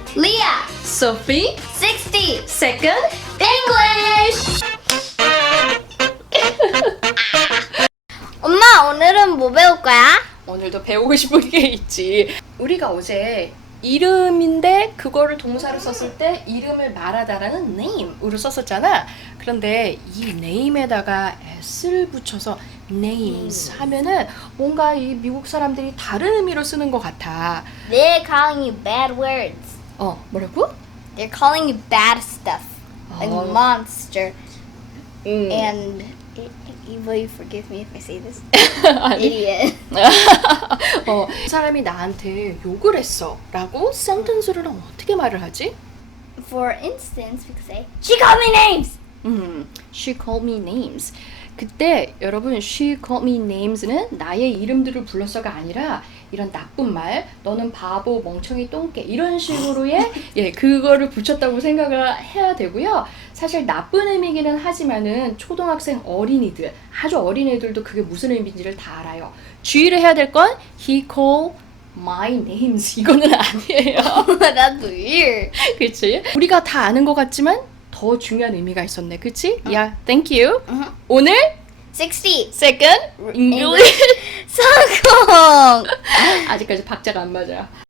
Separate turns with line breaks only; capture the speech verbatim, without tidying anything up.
Leah,
Sophie,
sixty,
second.
English. 엄마, 오늘은 뭐 배울 거야?
오늘도 배우고 싶은 게 있지. 우리가 어제 이름인데 그거를 동사로 썼을 때 이름을 말하다라는 name으로 썼었잖아. 그런데 이 name에다가 s를 붙여서 names 하면은 뭔가 이 미국 사람들이 다른 의미로 쓰는 것 같아.
They're calling you bad words.
어, 뭐라고?
They're calling you bad stuff. Like
Oh.
monster.
음.
And will you forgive me if I say this?
아니.
Idiot.
어, 이 사람이 나한테 욕을 했어 라고 센텐스를 어떻게 말을 하지?
For instance, we could say, She called me names!
음, she called me names. 그때 여러분 she called me names는 나의 이름들을 불렀어가 아니라 이런 나쁜 말, 너는 바보, 멍청이, 똥개 이런 식으로의 예 그거를 붙였다고 생각을 해야 되고요. 사실 나쁜 의미기는 하지만은 초등학생 어린이들, 아주 어린애들도 그게 무슨 의미인지를 다 알아요. 주의를 해야 될 건 he called my names 이거는 아니에요.
That's weird.
그치? 우리가 다 아는 것 같지만 더 중요한 의미가 있었네. 그치? Yeah, thank you. 오늘
sixty.
second English
성공!
아직까지 박자가 안 맞아.